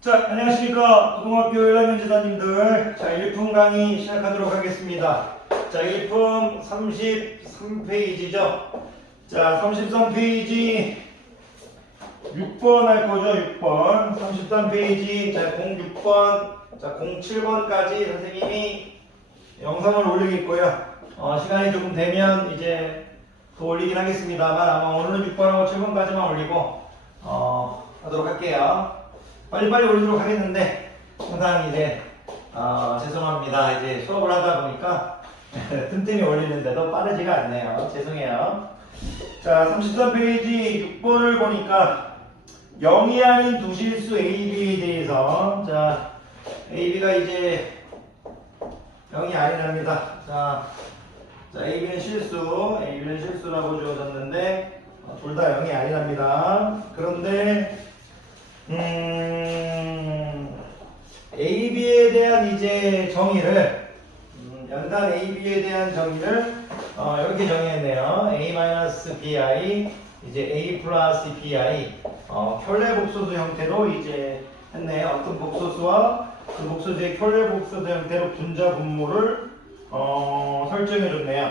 자, 안녕하십니까. 고등학교 1학년 제자님들. 자, 1품 강의 시작하도록 하겠습니다. 자, 1품 33페이지죠. 자, 33페이지 6번 할 거죠, 6번. 33페이지, 자, 06번, 자, 07번까지 선생님이 영상을 올리겠고요. 시간이 조금 되면 이제 더 올리긴 하겠습니다만, 아마 오늘은 6번하고 7번까지만 올리고, 하도록 할게요. 빨리빨리 올리도록 하겠는데 항상 이제 죄송합니다. 이제 수업을 하다 보니까 틈틈이 올리는데도 빠르지가 않네요. 죄송해요. 자, 33페이지 6번을 보니까 0이 아닌 두 실수 AB에 대해서, 자, AB가 이제 0이 아니랍니다. 자, AB는 실수라고 주어졌는데 둘 다 0이 아니랍니다. 그런데 AB에 대한 이제 정의를, 연산 AB에 대한 정의를 이렇게 정의했네요. A-BI, 이제 A 플러스 BI, 켤레 복소수 형태로 이제 했네요. 어떤 복소수와 그 복소수의 켤레 복소수 형태로 분자 분모를 설정해줬네요.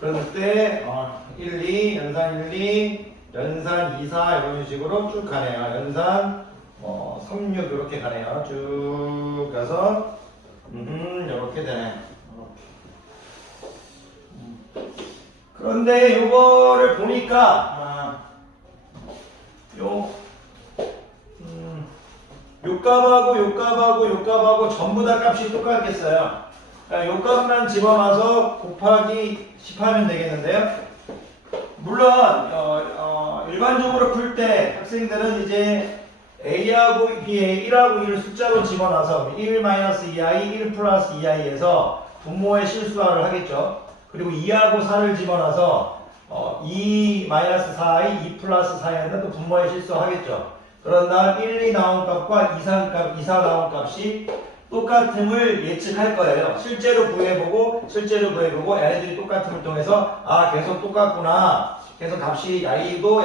그럴 때 1, 2, 연산 1, 2, 연산 2, 4 이런 식으로 쭉 가네요. 연산 3, 6 이렇게 가네요. 쭉 가서 이렇게 되네. 그런데 요거를 보니까 요 값하고 전부 다 값이 똑같겠어요. 요 값만 집어넣어서 곱하기 10 하면 되겠는데요. 물론 일반적으로 풀 때 학생들은 이제 A하고 B에 1하고 2를 숫자로 집어넣어서 1-2i, 1 플러스 2i에서 분모의 실수화를 하겠죠. 그리고 2하고 4를 집어넣어서 2-4i, 2 플러스 4i에는 또 분모의 실수화 하겠죠. 그런 다음 1, 2 나온 값과 2, 4 나온 값이 똑같음을 예측할 거예요. 실제로 구해보고 얘네들이 똑같음을 통해서 계속 똑같구나. 그래서 값이 야이도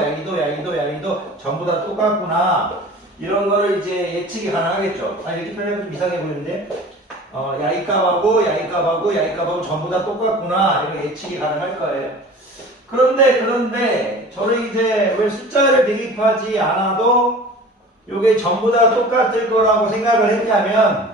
전부 다 똑같구나. 이런 거를 이제 예측이 가능하겠죠. 이렇게 표현하면 좀 이상해 보이는데 야이 값하고 전부 다 똑같구나. 이렇게 예측이 가능할 거예요. 그런데 저는 이제 왜 숫자를 대입하지 않아도 이게 전부 다 똑같을 거라고 생각을 했냐면,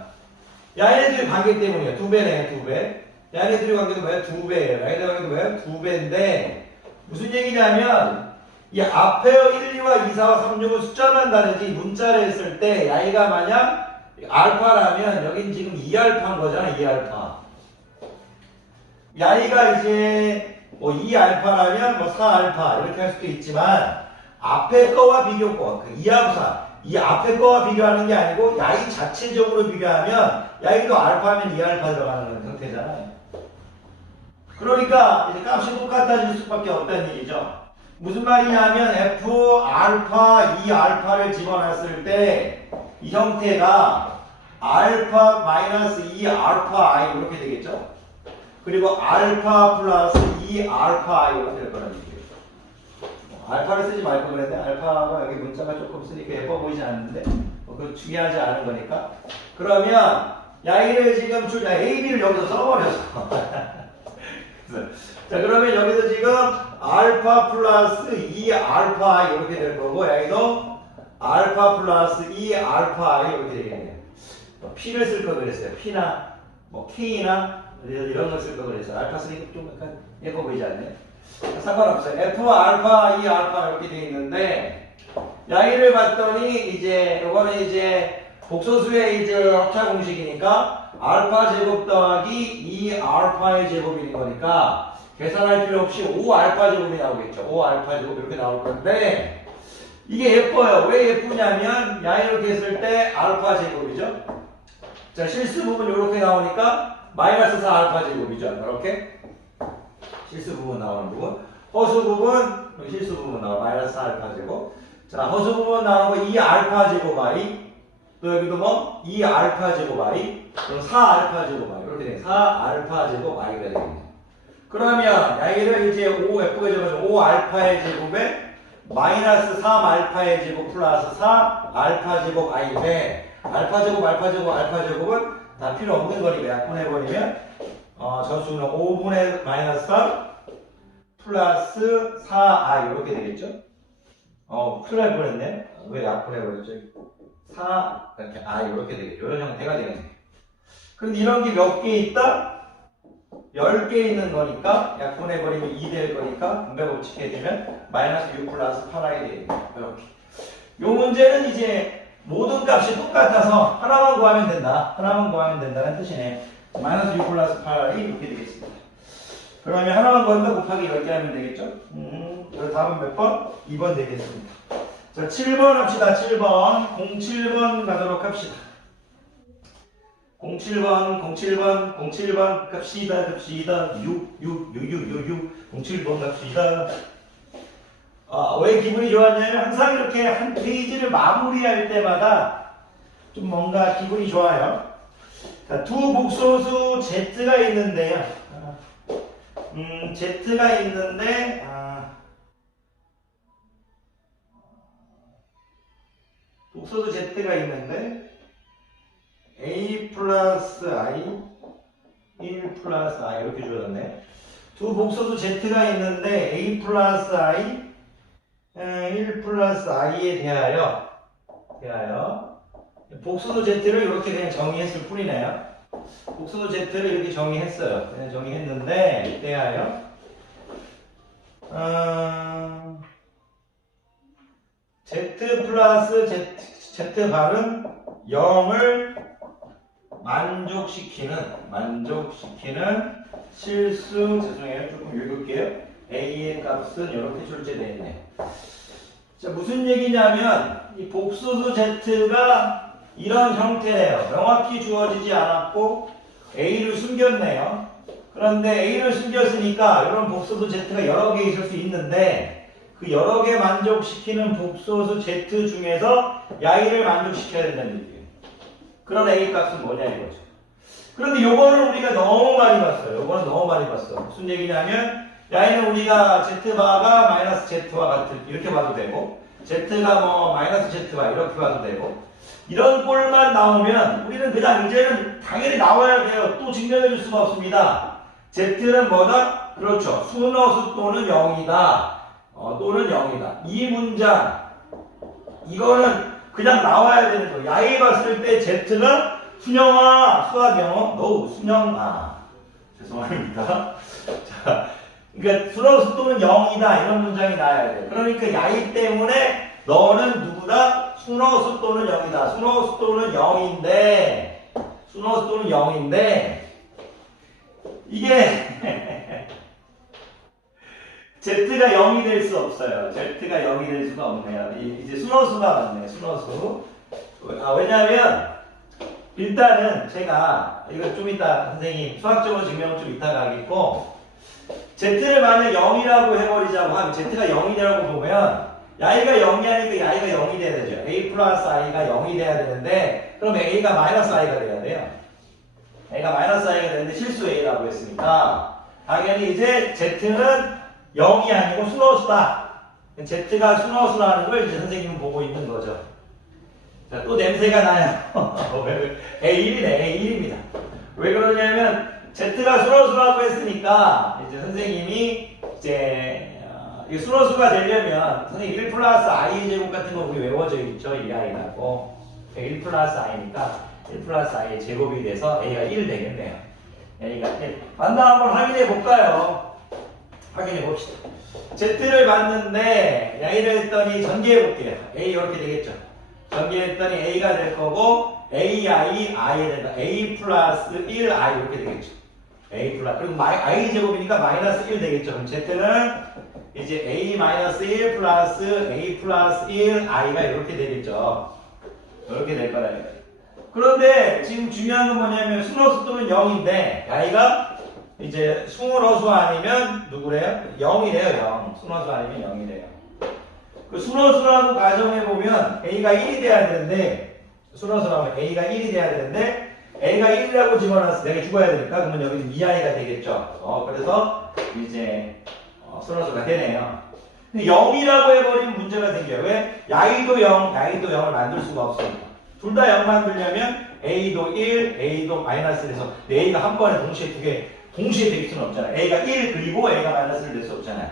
얘네들이 관계 때문이에요. 2배네, 2배. 얘네들이 관계도 뭐예요? 2배예요. 얘네들 관계도 뭐예요? 2배인데, 무슨 얘기냐면, 이 앞에요 1, 2와 2, 4와 3, 6은 숫자만 다르지, 문자를 했을 때, 야이가 만약 알파라면, 여긴 지금 2알파인 거잖아, 2알파. 야이가 이제, 2알파라면 4알파, 이렇게 할 수도 있지만, 앞에 거와 비교권, 2하고 4. 이 앞에 거와 비교하는 게 아니고 야이 자체적으로 비교하면 야이도 알파면 2알파 들어가는 형태잖아요. 그러니까 이제 값이 똑같아질 수밖에 없다는 얘기죠. 무슨 말이냐면 F 알파 2알파를 집어넣었을 때 이 형태가 알파 마이너스 2알파 i 이렇게 되겠죠. 그리고 알파 플러스 2알파 i 이렇게 될 거라는 얘기예요. 알파를 쓰지 말고 그랬는데 알파가 여기 문자가 조금 쓰니까 예뻐 보이지 않는데 그거 중요하지 않은 거니까. 그러면 야이를 지금 AB를 여기서 써버려서 자, 그러면 여기서 지금 알파 플러스 2알파 이렇게 될 거고, 야이도 알파 플러스 2알파 이렇게 되겠네요. P를 쓸 거 그랬어요. P나 K나 이런 걸 쓸 거 그랬어요. 알파 쓰니까 좀 약간 예뻐 보이지 않나요? 상관없어요. F 알파, 2 알파 이렇게 돼 있는데, 야이를 봤더니 이제 요거는 이제 복소수의 이제 합차 공식이니까 알파 제곱 더하기 2 알파의 제곱인 거니까 계산할 필요 없이 5 알파 제곱이 나오겠죠. 5 알파 제곱 이렇게 나올 건데, 이게 예뻐요. 왜 예쁘냐면 야이를 이렇게 했을 때 알파 제곱이죠. 자, 실수 부분 이렇게 나오니까 마이너스 4 알파 제곱이죠. 이렇게 실수 부분 나오는 부분, 허수 부분, 실수 부분 나와 마이너스 알파 제곱. 자, 허수 부분 나오는 거 2 알파 제곱 i, 또 여기도 2 알파 제곱 i, 그럼 4 알파 제곱 i 이렇게 돼. 4 알파 제곱 i가 되겠네. 그러면 야이를 이제 5 F가 적어서 5 알파의 제곱에 마이너스 3 알파의 제곱 플러스 4 알파 제곱 i인데 알파 제곱은 다 필요 없는 거니까 약분해버리면 저수는 5분의 마이너스 3 플러스 4i 이렇게 되겠죠? 큰일 날 뻔했네. 왜 약분해버렸죠? 4 이렇게 i 이렇게 되겠죠. 이런 형태가 되겠네. 그런데 이런 게 몇 개 있다? 10개 있는 거니까 약분해버리면 2 될 거니까 분배 법칙 해주면 마이너스 6 플러스 8i 되겠네. 이렇게. 요 문제는 이제 모든 값이 똑같아서 하나만 구하면 된다. 하나만 구하면 된다는 뜻이네. 마이너스 6 플러스 8i 이렇게 되겠습니다. 그러면 하나만 구한다 곱하기 10개 하면 되겠죠? 그래서 답은 몇 번? 2번 되겠습니다. 자, 7번 합시다. 7번. 07번 가도록 합시다. 07번 갑시다. 07번 갑시다. 왜 기분이 좋았냐면 항상 이렇게 한 페이지를 마무리할 때마다 좀 뭔가 기분이 좋아요. 자, 두 복소수 Z가 있는데요. Z가 있는데 복소수 Z가 있는데 A 플러스 I 1 플러스 I 이렇게 주어졌네. 두 복소수 Z가 있는데 A 플러스 I 1 플러스 I에 대하여 복소수 Z를 이렇게 그냥 정의했을 뿐이네요. 복소수 Z를 이렇게 정의했어요. 그냥 정의했는데 대하여 Z 플러스 Zbar은 0을 만족시키는 실수, 죄송해요. 조금 읽을게요. A의 값은 이렇게 출제되어 있네. 자, 무슨 얘기냐면 이 복소수 Z가 이런 형태래요. 명확히 주어지지 않았고 A를 숨겼네요. 그런데 A를 숨겼으니까 이런 복소수 Z가 여러 개 있을 수 있는데 그 여러 개 만족시키는 복소수 Z 중에서 야이를 만족시켜야 된다는 얘기예요. 그런 A 값은 뭐냐 이거죠. 그런데 요거는 우리가 너무 많이 봤어요. 무슨 얘기냐면 야이는 우리가 Z바가 마이너스 Z와 같은 이렇게 봐도 되고 Z가 뭐 마이너스 Z바 이렇게 봐도 되고 이런 꼴만 나오면 우리는 그냥 이제는 당연히 나와야 돼요. 또 증명해 줄 수가 없습니다. Z는 뭐다? 그렇죠. 순허수 또는 0이다. 또는 0이다. 이 문장 이거는 그냥 나와야 되는 거예요. 야이 봤을 때 Z는 순영아, 수학 영어, no, 순영아. 죄송합니다. 자, 그러니까 순허수 또는 0이다. 이런 문장이 나와야 돼요. 그러니까 야이 때문에 너는 누구다? 순허수 또는 0이다. 순허수 또는 0인데, 이게, Z가 0이 될 수 없어요. Z가 0이 될 수가 없네요. 이제 순허수가 맞네, 순허수. 왜냐면, 일단은 제가, 이거 좀 이따 선생님 수학적으로 증명은 좀 이따가 하겠고, Z를 만약 0이라고 해버리자고 하면, Z가 0이라고 보면, 야이가 0이 아니니까 야이가 0이 돼야 되죠. A 플러스 I가 0이 돼야 되는데, 그럼 A가 마이너스 I가 돼야 돼요. A가 마이너스 I가 되는데 실수 A라고 했으니까, 당연히 이제 Z는 0이 아니고 순허수다. Z가 순허수라는 걸 이제 선생님은 보고 있는 거죠. 자, 또 냄새가 나요. A1이네, A1입니다. 왜 그러냐면, Z가 순허수라고 했으니까, 이제 선생님이, 이게 순허수가 되려면, 선생님 1 플러스 I 제곱 같은 거 우리 외워져 있죠? 이 I라고. 1 플러스 I니까, 1 플러스 I의 제곱이 돼서 A가 1 되겠네요. A가 1. 만나 한번 확인해 볼까요? 확인해 봅시다. Z를 봤는데, A를 했더니 전개해 볼게요. A 이렇게 되겠죠? 전개했더니 A가 될 거고, AI, I에 된다. A 플러스 1, I 이렇게 되겠죠. A 플러스, 그리고 I 제곱이니까 마이너스 1 되겠죠. 그럼 Z는 이제 A 마이너스 1 플러스 A 플러스 1, I가 이렇게 되겠죠. 이렇게 될 거다. 그런데 지금 중요한 건 뭐냐면, 순허수 또는 0인데, I가 이제 순허수 아니면 누구래요? 0이래요, 0. 순허수 아니면 0이래요. 그 순허수라고 가정해보면 A가 1이 돼야 되는데, 순허수라면 A가 1이 돼야 되는데, A가 1이라고 집어넣었어. 내가 죽어야 되니까, 그러면 여기는 2I가 되겠죠. 그래서 이제 순허수가 되네요. 근데 0이라고 해버리면 문제가 생겨요. 왜? 야이도 0, 야이도 0을 만들 수가 없으니까. 둘 다 0 만들려면 A도 1, A도 마이너스를 해서 A가 한 번에 동시에 될 수는 없잖아요. A가 1 그리고 A가 마이너스를 낼 수 없잖아요.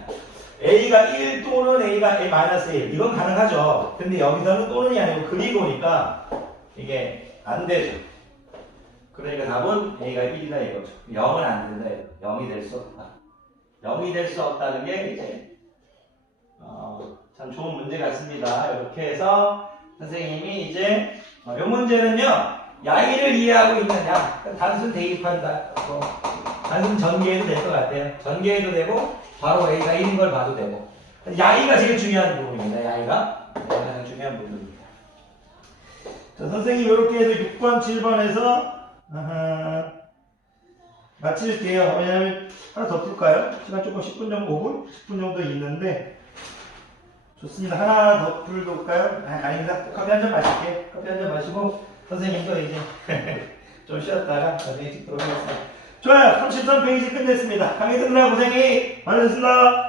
A가 1 또는 A가 마이너스 1 이건 가능하죠. 근데 여기서는 또는이 아니고 그리고니까 이게 안 되죠. 그러니까 답은 A가 1이다 이거죠. 0은 안 된다 이거. 0이 될 수 없다. 0이 될 수 없다는 게 이제 참 좋은 문제 같습니다. 이렇게 해서 선생님이 이제 이 문제는요. 야이를 이해하고 있느냐 단순 대입한다. 단순 전개해도 될 것 같아요. 전개해도 되고 바로 A가 1인 걸 봐도 되고 야이가 제일 중요한 부분입니다. 야이가 가장 중요한 부분입니다. 자, 선생님 이렇게 해서 6번, 7번에서 마칠게요. 왜냐하면 하나 더 풀까요? 시간 조금 10분 정도, 5분? 10분 정도 있는데 좋습니다. 하나 더 풀볼까요? 아닙니다. 커피 한 잔 마실게요. 커피 한 잔 마시고 선생님도 이제 좀 쉬었다가 나중에 찍도록 하겠습니다. 좋아요. 33페이지 끝냈습니다. 강의 듣느라 고생이 많으셨습니다.